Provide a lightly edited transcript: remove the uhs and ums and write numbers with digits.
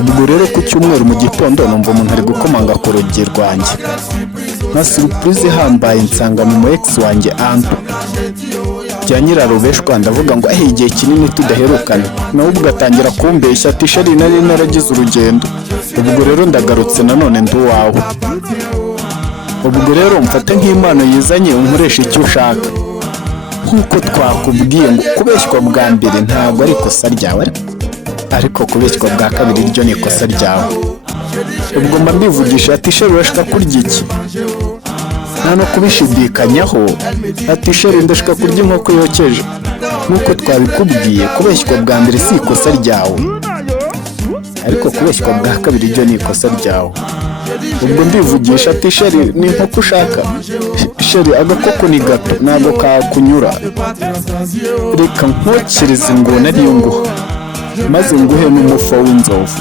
ubwo rero ku cyumweru mu gitondo numva umuntu ari gukomanga ku rugi rwanjye, nka surprise ihambaye nsanga ni umu ex wanjye Anto bya nyirarubeshwa. ndavuga ngo igihe kinini tudaherukana, nawe ubwo atangira kumbeshya ati sheri nari naragize urugendo, ubwo rero ndagarutse nanone ndi uwawe. ubwo rero mfate nk'impano yizanye unkoresha icyo ushaka. nk'uko twakubwiye ngo kubeshywa bwa mbere ntabwo ari ikosa ryawe, ariko kubeshywa bwa kabiri ryo ni ikosa ryawe. ubwo mba mbivugisha ati sheri urashaka kurya iki, nta no kubishidikanyaho ati sheri ndashaka kurya inkoko yokeje. nk'uko twabikubwiye kubeshywa bwa mbere si ikosa ryawe, ariko kubeshywa bwa kabiri ryo ni ikosa ryawe. ubwo ndivugisha ati sheri ni inkoko ushaka, sheri agakoko ni gato ntabwo kakunyura, reka nkokereze ingona ariyo nguha maze nguhe n'umufa w'inzovu.